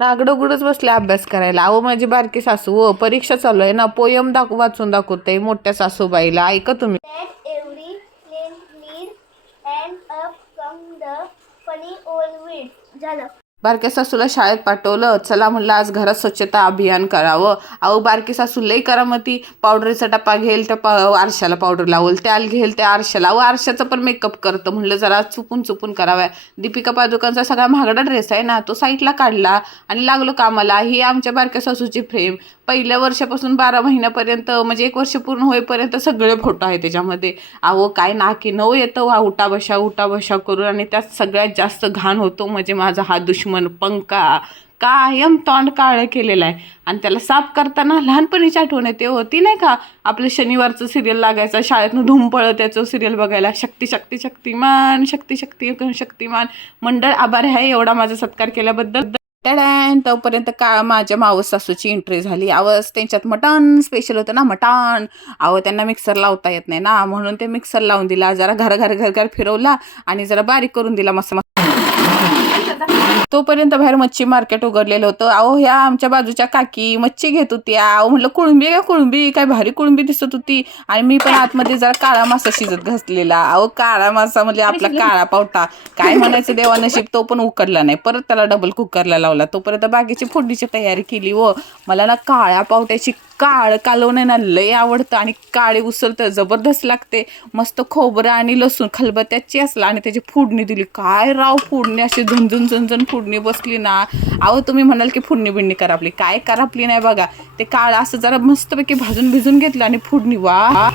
नागडोगडच बसले अभ्यास करायला. अहो माझी बारकी सासू हो परीक्षा चालू आहे ना पोयम दाखव वाचून दाखवते मोठ्या सासूबाईला. ऐका तुम्ही. झालं. बारक्या सासूला शाळेत पाठवलं. चला म्हणलं आज घरात स्वच्छता अभियान करावं. अहो बारकी सासू लई करामती. पावडरचा टप्पा घेईल त्या पा आरशाला पावडर लावल त्याला घेईल त्या आरशाला. अहो आरशाचं पण मेकअप करतं. म्हणलं जरा चुकून चुकून करावा. दीपिका पादुकांचा सगळा महागडा ड्रेस आहे ना तो साईडला काढला आणि लागलो कामाला. ही आमच्या बारक्या सासूची फ्रेम पहिल्या वर्षापासून बारा महिन्यापर्यंत म्हणजे एक वर्ष पूर्ण होईपर्यंत सगळे फोटो आहे त्याच्यामध्ये. अहो काय नाकी नऊ येतं वा उठा बशा उठा बशा करून आणि त्यात सगळ्यात जास्त घाण होतो म्हणजे माझा हा दुश्मन पंका कायम तोंड काळं केलेलं आहे. आणि त्याला साफ करताना लहानपणीची आठवण येते होती नाही का आपलं शनिवारचं सिरियल लागायचं शाळेतनं धूम पळत त्याचं सिरियल बघायला. शक्ती शक्ती शक्तिमान शक्ती शक्ती शक्तिमान. मंडळ आभार आहे एवढा माझा सत्कार केल्याबद्दल. टॅडॅन तोपर्यंत का माझ्या मावस सासूची एंट्री झाली. आवस त्यांच्यात मटण स्पेशल होतं ना मटण. अहो त्यांना मिक्सर लावता येत नाही ना म्हणून ते मिक्सर लावून दिला. जरा घर घर घर घर फिरवला आणि जरा बारीक करून दिला मस्त मस्त तोपर्यंत बाहेर मच्छी मार्केट उघडलेलं होतं. अहो ह्या आमच्या बाजूच्या काकी मच्छी घेत होती. अहो म्हटलं कुळंबी काय कुळंबी? काय भारी कुळंबी दिसत होती. आणि मी पण आतमध्ये जरा काळा मासा शिजत घासलेला अहो काळा मासा म्हणजे आपला काळा पावटा. काय म्हणायचं देवा नशीब तो पण उकडला नाही. परत त्याला डबल कुकरला लावला. तोपर्यंत बाकीची फोडणीची तयारी केली व मला ना काळ्या पावट्याची काळ कालवण ना लय आवडतं आणि काळे उसल तर जबरदस्त लागते. मस्त खोबरं आणि लसूण खलबत्याची असला आणि त्याची फोडणी दिली. काय राव फोडणी अशी झुंझुन झुंझुन फोडणी बसली ना. अहो तुम्ही म्हणाल की फोडणी बिडणी करापली. काय करापली नाही बघा. ते काळ असं जरा मस्तपैकी भाजून भिजून घेतलं आणि फोडणी वा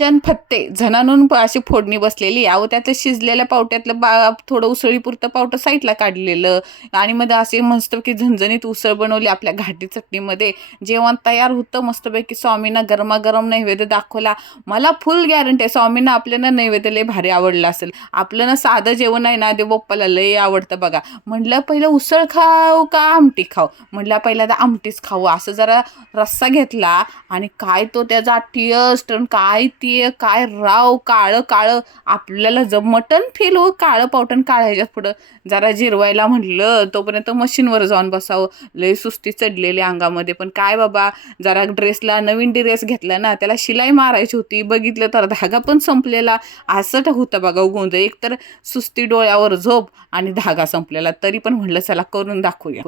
चन फत्ते झणानून अशी फोडणी बसलेली अहो त्यात शिजलेल्या पावट्यातलं बा थोडं उसळीपुरतं पावटं साईडला काढलेलं. आणि मध्ये असे मस्तपैकी झणझणीत उसळ बनवली आपल्या घाटी चटणीमध्ये. जेवण तयार होतं. मस्तपैकी स्वामींना गरमागरम नैवेद्य दाखवला. मला फुल गॅरंटी आहे स्वामींना आपल्याला नैवेद्य लय भारी आवडलं असेल. आपलं ना साधं जेवण आहे ना दे बाप्पाला लय आवडतं बघा. म्हटलं पहिलं उसळ खाऊ का आमटी खाऊ? म्हटलं पहिला तर आमटीच खाऊ. असं जरा रस्सा घेतला आणि काय तो त्याचा टेस्ट आणि काय ते काय राव काळं काळं. आपल्याला जमटन मटन फील हो काळं पावटण ह्याच्यात पुढं. जरा जिरवायला म्हटलं तोपर्यंत मशीनवर जाऊन बसावं. लय सुस्ती चढलेली अंगामध्ये. पण काय बाबा जरा ड्रेसला नवीन ड्रेस घेतला ना त्याला शिलाई मारायची होती. बघितलं तर धागा पण संपलेला. असं होतं बघा गोंधळ एक तर सुस्ती डोळ्यावर झोप आणि धागा संपलेला. तरी पण म्हटलं चला करून दाखवूया.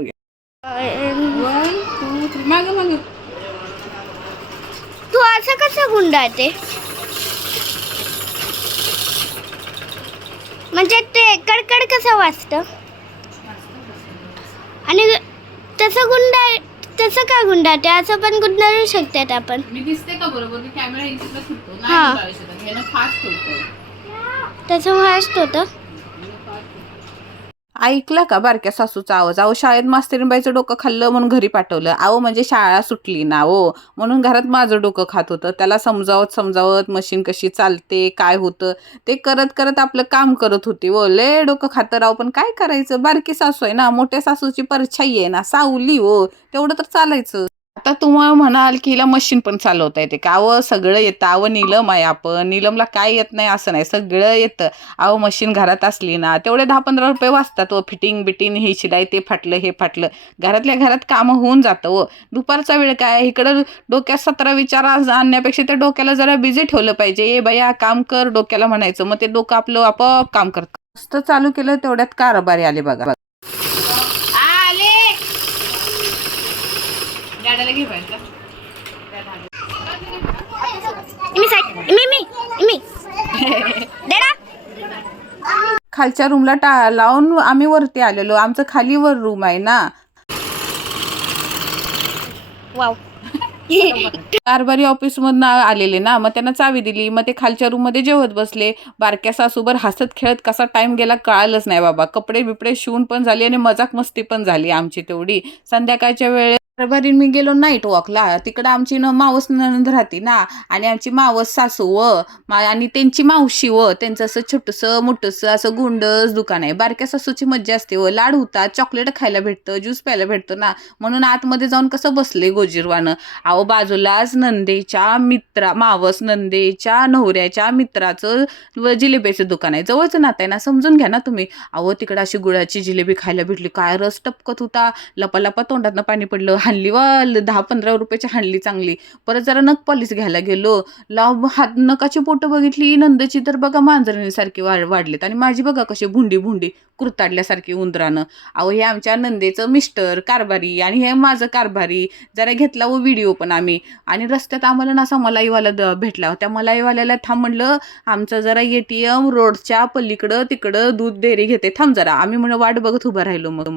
तू असं कसं गुंडाळते? म्हणजे ते कडकड कसं वाचतं? आणि तसं गुंडाळ तसं का गुंडाळते? असं पण गुंडाळू शकतात आपण. मी दिसते का बरोबर? मी कॅमेरा इकडे सुटतो हा. नाही शकत. ह्यानं फास्ट होतं. तसं फास्ट होतं? ऐकला का बारक्या सासूचा आवाज? अहो शाळेत मास्तरीबाईचं डोकं खाल्लं म्हणून घरी पाठवलं. अहो म्हणजे शाळा सुटली ना हो. म्हणून घरात माझं डोकं खात होतं. त्याला समजावत समजावत मशीन कशी चालते काय होतं ते करत करत आपलं काम करत होती व लय डोकं खातं राव पण काय करायचं? बारकी सासू आहे ना मोठ्या सासूची परछाई आहे ना सावली हो. तेवढं तर चालायचं. आता तुम्हाला म्हणाल की हिला मशीन पण चालवता येते का? अहो सगळं येतं. अहो नीलम आहे आपण. नीलमला काय येत नाही असं नाही. सगळं येतं. अहो मशीन घरात असली ना तेवढे दहा पंधरा रुपये वाचतात व फिटिंग बिटिंग हे शिलाई ते फाटलं हे फाटलं. घरातल्या घरात कामं होऊन जातं व दुपारचा वेळ काय? इकडं डोक्यात सतरा विचार आणण्यापेक्षा त्या डोक्याला जरा बिझी ठेवलं पाहिजे. ए बया काम कर डोक्याला म्हणायचं. मग ते डोकं आपलं आपोआप काम करतं. मस्त चालू केलं तेवढ्यात कारभारी आले बघा मी साईड मी मी मी देडा खालच्या रूमला टा लावून आम्ही वरती आलेलो. आमचं खालीवर रूम आहे ना. वाव. कारभारी ऑफिसमधनं आलेले ना. मग त्यांना चावी दिली. मग ते खालच्या रूममध्ये जेवत बसले. बारक्या सासूबर हसत खेळत कसा टाइम गेला कळालंच नाही बाबा. कपडे बिपडे शिवून पण झाली आणि मजाक मस्ती पण झाली आमची तेवढी. संध्याकाळच्या वेळेस रविवारी मी गेलो नाईट वॉकला तिकडं आमची न मावस नंद राहते ना. आणि आमची मावस सासू व मा आणि त्यांची मावशी व त्यांचं असं छोटंसं मोठंसं असं गुंडच दुकान आहे. बारक्या सासूची मज्जा असते व लाड होतात चॉकलेट खायला भेटतं ज्यूस प्यायला भेटतं ना. म्हणून आतमध्ये जाऊन कसं बसले गोजीरवानं. अहो बाजूलाच नंदेच्या मित्रा मावस नंदेच्या नवऱ्याच्या मित्राचं व जिलेबीचं दुकान आहे. जवळचं नातं आहे ना समजून घ्या ना तुम्ही. अहो तिकडं अशी गुळाची जिलेबी खायला भेटली. काय रस टपकत होता. लपालपा तोंडातनं पाणी पडलं. हाणली वा दहा पंधरा रुपयाची हाणली चांगली. परत जरा नख पॉलिश घ्यायला गेलो. लाव हात नकाची पोटं बघितली नंदची तर बघा मांजरणीसारखी वाढ वाढलीत. आणि माझी बघा कशी भुंडी भुंडी कुरताडल्यासारखी उंदरानं. अहो हे आमच्या नंदेचं मिस्टर कारभारी आणि हे माझं कारभारी जरा घेतला हो व व्हिडिओ पण आम्ही. आणि रस्त्यात आम्हाला ना असा मलाईवाला द भेटला त्या मलाईवाल्याला थांब म्हणलं आमचं जरा ए टी एम रोडच्या पलीकडं तिकडं दूध डेअरी घेते. थांब जरा. आम्ही म्हणून वाट बघत उभं राहिलो मग.